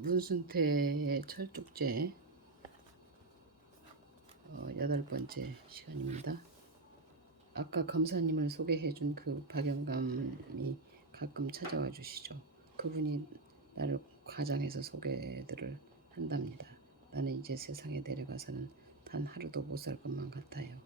문순태의 철쭉제 8번째 시간입니다. 아까 검사님을 소개해준 그 박영감이 가끔 찾아와 주시죠. 그분이 나를 과장해서 소개들을 한답니다. 나는 이제 세상에 내려가서는 단 하루도 못 살 것만 같아요.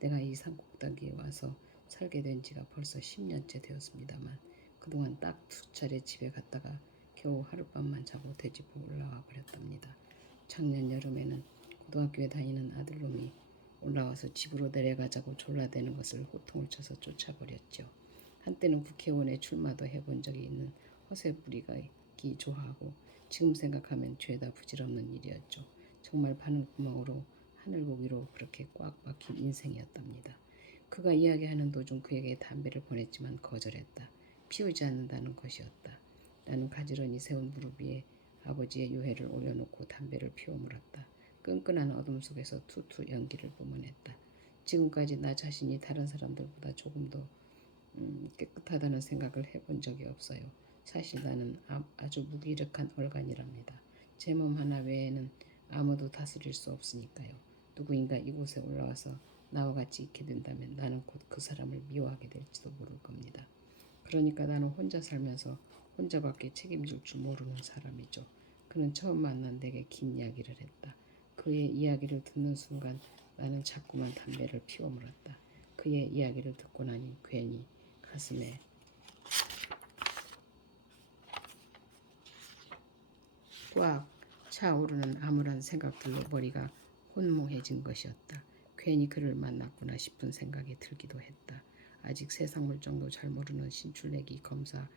내가 이 산꼭대기에 와서 살게 된 지가 벌써 10년째 되었습니다만 그동안 딱 2차례 집에 갔다가 겨우 하룻밤만 자고 되짚어 올라와 버렸답니다. 작년 여름에는 고등학교에 다니는 아들놈이 올라와서 집으로 내려가자고 졸라대는 것을 호통을 쳐서 쫓아버렸죠. 한때는 국회의원에 출마도 해본 적이 있는 허세 부리기 좋아하고 지금 생각하면 죄다 부질없는 일이었죠. 정말 바늘구멍으로 하늘 보기로 그렇게 꽉 막힌 인생이었답니다. 그가 이야기하는 도중 그에게 담배를 보냈지만 거절했다. 피우지 않는다는 것이었다. 나는 가지런히 세운 무릎 위에 아버지의 유해를 올려놓고 담배를 피워 물었다. 끈끈한 어둠 속에서 투투 연기를 뿜어냈다. 지금까지 나 자신이 다른 사람들보다 조금 더 깨끗하다는 생각을 해본 적이 없어요. 사실 나는 아주 무기력한 얼간이랍니다. 제 몸 하나 외에는 아무도 다스릴 수 없으니까요. 누구인가 이곳에 올라와서 나와 같이 있게 된다면 나는 곧 그 사람을 미워하게 될지도 모를 겁니다. 그러니까 나는 혼자 살면서 혼자밖에 책임질 줄 모르는 사람이죠. 그는 처음 만난 내게 긴 이야기를 했다. 그의 이야기를 듣는 순간 나는 자꾸만 담배를 피워 물었다. 그의 이야기를 듣고 나니 괜히 가슴에 꽉 차오르는 암울한 생각들로 머리가 혼몽해진 것이었다. 괜히 그를 만났구나 싶은 생각이 들기도 했다. 아직 세상 물정도 잘 모르는 신출내기 검사인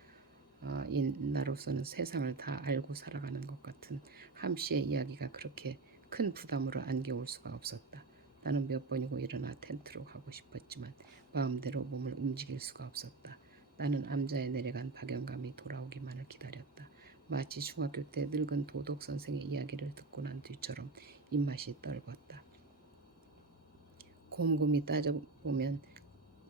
나로서는 세상을 다 알고 살아가는 것 같은 함씨의 이야기가 그렇게 큰 부담으로 안겨올 수가 없었다. 나는 몇 번이고 일어나 텐트로 가고 싶었지만 마음대로 몸을 움직일 수가 없었다. 나는 암자에 내려간 박영감이 돌아오기만을 기다렸다. 마치 중학교 때 늙은 도덕 선생의 이야기를 듣고 난 뒤처럼 입맛이 떨궜다. 곰곰이 따져보면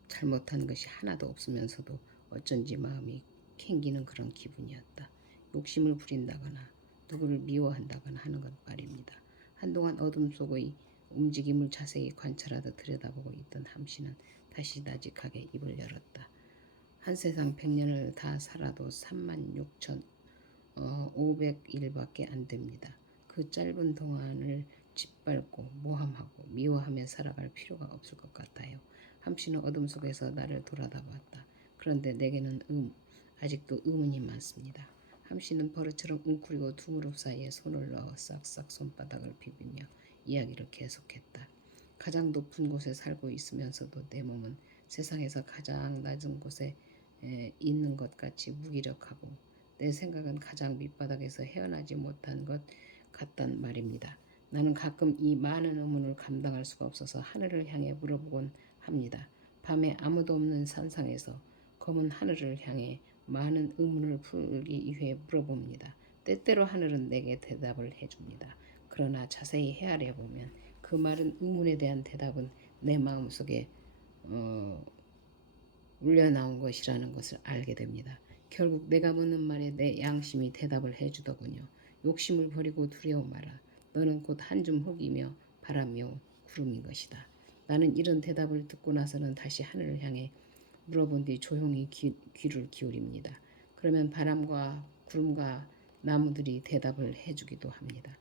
잘못한 것이 하나도 없으면서도 어쩐지 마음이 캥기는 그런 기분이었다. 욕심을 부린다거나 누구를 미워한다거나 하는 것 말입니다. 한동안 어둠 속의 움직임을 자세히 관찰하듯 들여다보고 있던 함씨는 다시 나직하게 입을 열었다. 한 세상 100년을 다 살아도 36,500일밖에 안 됩니다. 그 짧은 동안을 짓밟고 모함하고 미워하며 살아갈 필요가 없을 것 같아요. 함씨는 어둠 속에서 나를 돌아다봤다. 그런데 내게는 아직도 의문이 많습니다. 함씨는 버릇처럼 웅크리고 두 무릎 사이에 손을 넣어 싹싹 손바닥을 비비며 이야기를 계속했다. 가장 높은 곳에 살고 있으면서도 내 몸은 세상에서 가장 낮은 곳에 있는 것 같이 무기력하고 내 생각은 가장 밑바닥에서 헤어나지 못한 것 같단 말입니다. 나는 가끔 이 많은 의문을 감당할 수가 없어서 하늘을 향해 물어보곤 합니다. 밤에 아무도 없는 산상에서 검은 하늘을 향해 많은 의문을 풀기 위해 물어봅니다. 때때로 하늘은 내게 대답을 해줍니다. 그러나 자세히 헤아려 보면 그 많은 의문에 대한 대답은 내 마음속에 울려나온 것이라는 것을 알게 됩니다. 결국 내가 묻는 말에 내 양심이 대답을 해주더군요. 욕심을 버리고 두려워 마라. 너는 곧 한 줌 흙이며 바람이요 구름인 것이다. 나는 이런 대답을 듣고 나서는 다시 하늘을 향해 물어본 뒤 조용히 귀를 기울입니다. 그러면 바람과 구름과 나무들이 대답을 해주기도 합니다.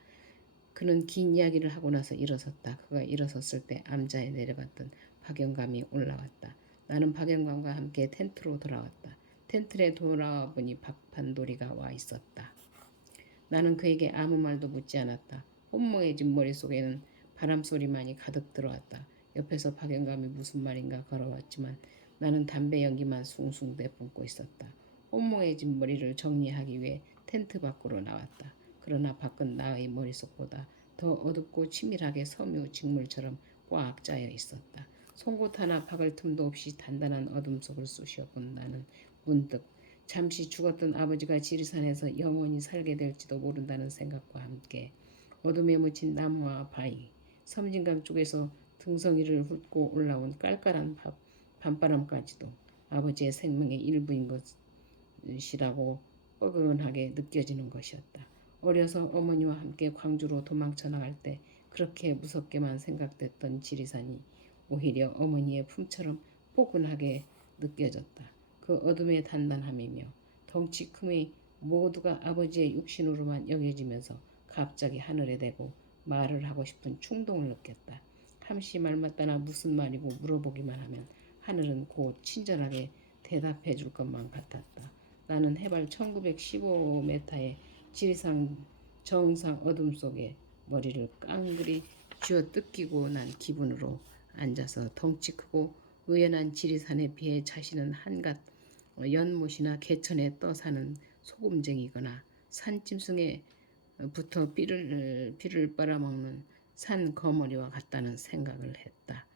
그는 긴 이야기를 하고 나서 일어섰다. 그가 일어섰을 때 암자에 내려갔던 박영감이 올라왔다. 나는 박영감과 함께 텐트로 돌아왔다. 텐트에 돌아와 보니 박판돌이가 와 있었다. 나는 그에게 아무 말도 묻지 않았다. 혼모해진 머릿속에는 바람소리만이 가득 들어왔다. 옆에서 박영감이 무슨 말인가 걸어왔지만 나는 담배 연기만 숭숭 내뿜고 있었다. 혼모해진 머리를 정리하기 위해 텐트 밖으로 나왔다. 그러나 밖은 나의 머릿속보다 더 어둡고 치밀하게 섬유 직물처럼 꽉 짜여 있었다. 송곳 하나 박을 틈도 없이 단단한 어둠 속을 쑤셔본 나는 문득 잠시 죽었던 아버지가 지리산에서 영원히 살게 될지도 모른다는 생각과 함께 어둠에 묻힌 나무와 바위, 섬진강 쪽에서 등성이를 훑고 올라온 깔깔한 밤바람까지도 아버지의 생명의 일부인 것이라고 뻐근하게 느껴지는 것이었다. 어려서 어머니와 함께 광주로 도망쳐 나갈 때 그렇게 무섭게만 생각됐던 지리산이 오히려 어머니의 품처럼 포근하게 느껴졌다. 그 어둠의 단단함이며 덩치 큼이 모두가 아버지의 육신으로만 여겨지면서 갑자기 하늘에 대고 말을 하고 싶은 충동을 느꼈다. 함시 말맞다나 무슨 말이고 물어보기만 하면 하늘은 곧 친절하게 대답해 줄 것만 같았다. 나는 해발 1915m의 지리산 정상 어둠 속에 머리를 깡그리 쥐어 뜯기고 난 기분으로 앉아서 덩치 크고 의연한 지리산에 비해 자신은 한갓 연못이나 개천에 떠 사는 소금쟁이거나 산짐승에 붙어 비를 빨아먹는 산 거머리와 같다는 생각을 했다.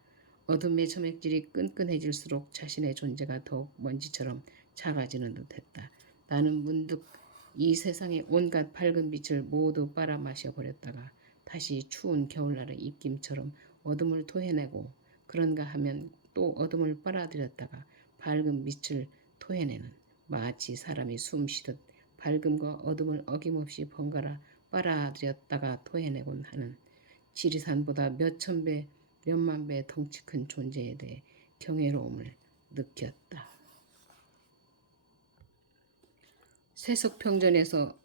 어둠의 점액질이 끈끈해질수록 자신의 존재가 더욱 먼지처럼 작아지는 듯했다. 나는 문득 이 세상의 온갖 밝은 빛을 모두 빨아마셔 버렸다가 다시 추운 겨울날의 입김처럼 어둠을 토해내고 그런가 하면 또 어둠을 빨아들였다가 밝은 빛을 토해내는 마치 사람이 숨 쉬듯 밝음과 어둠을 어김없이 번갈아 빨아들였다가 토해내곤 하는 지리산보다 몇천 배, 몇만 배 덩치 큰 존재에 대해 경외로움을 느꼈다. 세석평전에서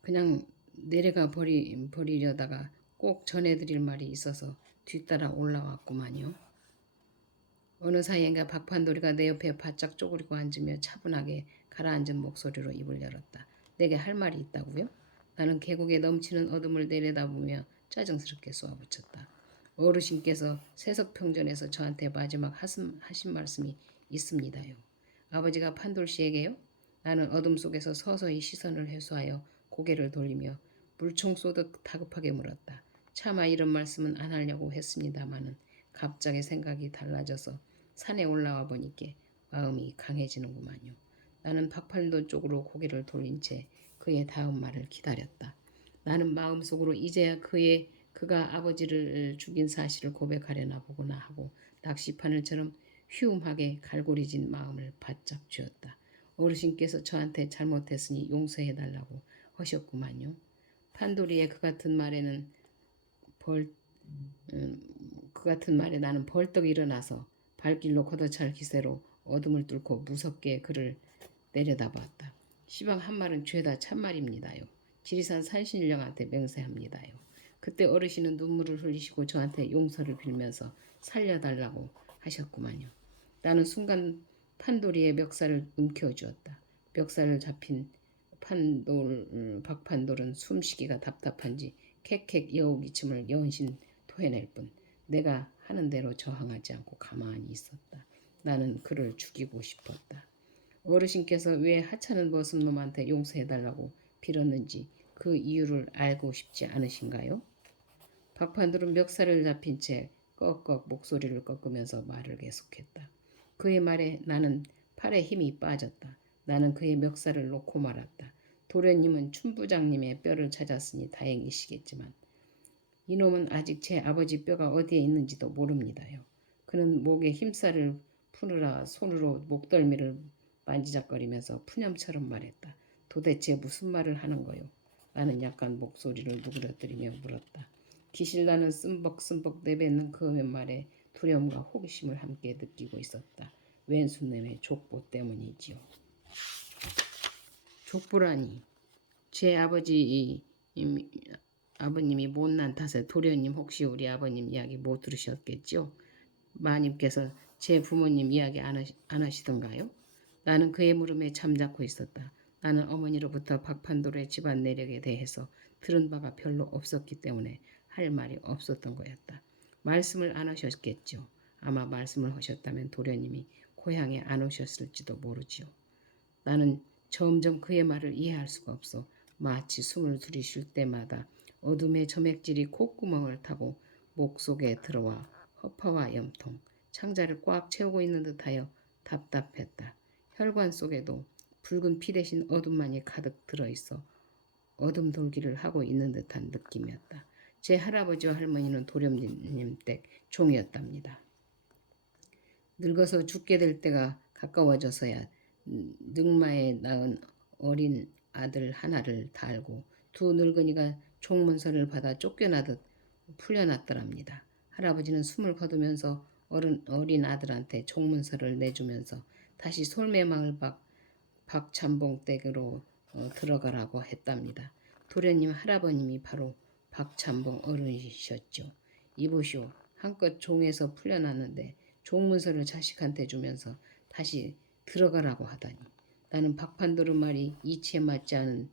그냥 내려가 버리려다가 꼭 전해드릴 말이 있어서 뒤따라 올라왔구만요. 어느 사이인가 박판돌이가 내 옆에 바짝 쪼그리고 앉으며 차분하게 가라앉은 목소리로 입을 열었다. 내게 할 말이 있다고요? 나는 계곡에 넘치는 어둠을 내려다보며 짜증스럽게 쏘아붙였다. 어르신께서 세석평전에서 저한테 마지막 하신 말씀이 있습니다요. 아버지가 판돌씨에게요? 나는 어둠 속에서 서서히 시선을 회수하여 고개를 돌리며 물총 쏘듯 다급하게 물었다. 차마 이런 말씀은 안 하려고 했습니다마는 갑자기 생각이 달라져서 산에 올라와 보니께 마음이 강해지는구만요. 나는 박판도 쪽으로 고개를 돌린 채 그의 다음 말을 기다렸다. 나는 마음속으로 이제야 그가 아버지를 죽인 사실을 고백하려나 보구나 하고 낚시바늘처럼 휘움하게 갈고리진 마음을 바짝 쥐었다. 어르신께서 저한테 잘못했으니 용서해달라고 하셨구만요. 판도리의 그 같은 말에 나는 벌떡 일어나서 발길로 걷어찰 기세로 어둠을 뚫고 무섭게 그를 내려다봤다. 시방 한 말은 죄다 참말입니다요. 지리산 산신령한테 맹세합니다요. 그때 어르신은 눈물을 흘리시고 저한테 용서를 빌면서 살려달라고 하셨구만요. 나는 순간 판돌이의 멱살을 움켜쥐었다. 멱살을 잡힌 박판돌은 숨쉬기가 답답한지 캑캑 여우기침을 연신 토해낼 뿐 내가 하는 대로 저항하지 않고 가만히 있었다. 나는 그를 죽이고 싶었다. 어르신께서 왜 하찮은 머슴놈한테 용서해달라고 빌었는지 그 이유를 알고 싶지 않으신가요? 박판들은 멱살을 잡힌 채 꺽꺽 목소리를 꺾으면서 말을 계속했다. 그의 말에 나는 팔에 힘이 빠졌다. 나는 그의 멱살을 놓고 말았다. 도련님은 춘부장님의 뼈를 찾았으니 다행이시겠지만 이놈은 아직 제 아버지 뼈가 어디에 있는지도 모릅니다요. 그는 목에 힘살을 푸느라 손으로 목덜미를 만지작거리면서 푸념처럼 말했다. 도대체 무슨 말을 하는 거요? 나는 약간 목소리를 누그러뜨리며 물었다. 기실나는 쓴벅쓴벅 내뱉는 그 말에 두려움과 호기심을 함께 느끼고 있었다. 왼손님의 족보 때문이지요. 족보라니. 제 아버님이 못난 탓에 도련님 혹시 우리 아버님 이야기 못 들으셨겠죠? 마님께서 제 부모님 이야기 안 하시던가요? 나는 그의 물음에 잠자코 있었다. 나는 어머니로부터 박판도의 집안 내력에 대해서 들은 바가 별로 없었기 때문에 할 말이 없었던 거였다. 말씀을 안 하셨겠죠. 아마 말씀을 하셨다면 도련님이 고향에 안 오셨을지도 모르지요. 나는 점점 그의 말을 이해할 수가 없어 마치 숨을 들이쉴 때마다 어둠의 점액질이 콧구멍을 타고 목 속에 들어와 허파와 염통, 창자를 꽉 채우고 있는 듯하여 답답했다. 혈관 속에도 붉은 피 대신 어둠만이 가득 들어있어 어둠 돌기를 하고 있는 듯한 느낌이었다. 제 할아버지와 할머니는 도련님 댁 종이었답니다. 늙어서 죽게 될 때가 가까워져서야 늑마에 낳은 어린 아들 하나를 달고 두 늙은이가 종문서를 받아 쫓겨나듯 풀려났더랍니다. 할아버지는 숨을 거두면서 어린 아들한테 종문서를 내주면서 다시 솔매마을 박찬봉 댁으로 들어가라고 했답니다. 도련님 할아버님이 바로 박찬봉 어른이셨죠. 이보시오. 한껏 종에서 풀려났는데 종문서를 자식한테 주면서 다시 들어가라고 하다니. 나는 박판도른 말이 이치에 맞지 않은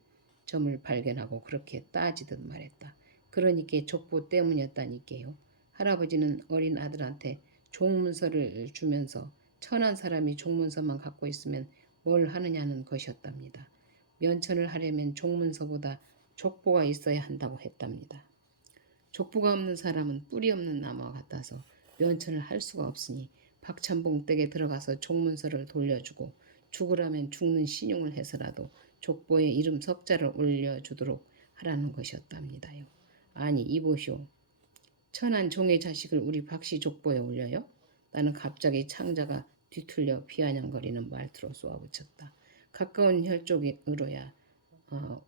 점을 발견하고 그렇게 따지듯 말했다. 그러니까 족보 때문이었다니까요. 할아버지는 어린 아들한테 종문서를 주면서 천한 사람이 종문서만 갖고 있으면 뭘 하느냐는 것이었답니다. 면천을 하려면 종문서보다 족보가 있어야 한다고 했답니다. 족보가 없는 사람은 뿌리 없는 나무와 같아서 면천을 할 수가 없으니 박찬봉 댁에 들어가서 종문서를 돌려주고 죽으라면 죽는 신용을 해서라도 족보에 이름 석자를 올려주도록 하라는 것이었답니다요. 아니 이보시오. 천한 종의 자식을 우리 박씨 족보에 올려요? 나는 갑자기 창자가 뒤틀려 비아냥거리는 말투로 쏘아붙였다. 가까운 혈족으로야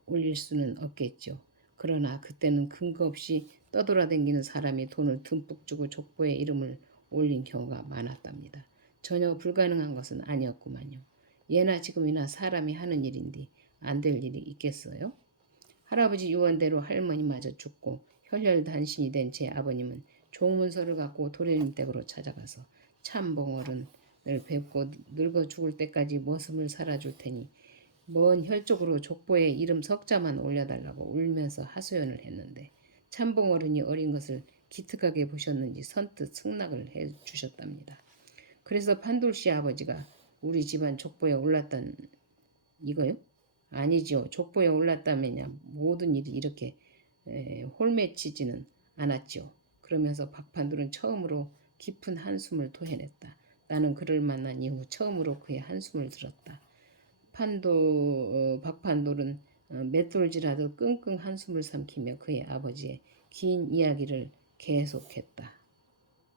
올릴 수는 없겠죠. 그러나 그때는 근거 없이 떠돌아다니는 사람이 돈을 듬뿍 주고 족보에 이름을 올린 경우가 많았답니다. 전혀 불가능한 것은 아니었구만요. 예나 지금이나 사람이 하는 일인데 안 될 일이 있겠어요? 할아버지 유언대로 할머니마저 죽고 혈혈단신이 된 제 아버님은 종문서를 갖고 도련님 댁으로 찾아가서 참봉어른을 뵙고 늙어 죽을 때까지 머슴을 살아줄 테니 먼 혈족으로 족보에 이름 석자만 올려달라고 울면서 하소연을 했는데 참봉어른이 어린 것을 기특하게 보셨는지 선뜻 승낙을 해주셨답니다. 그래서 판돌씨 아버지가 우리 집안 족보에 올랐단 이거요? 아니지요. 족보에 올랐다면야 모든 일이 이렇게 홀매치지는 않았지요. 그러면서 박판돌은 처음으로 깊은 한숨을 토해냈다. 나는 그를 만난 이후 처음으로 그의 한숨을 들었다. 박판돌은 맷돌질하듯 끙끙 한숨을 삼키며 그의 아버지의 긴 이야기를 계속했다.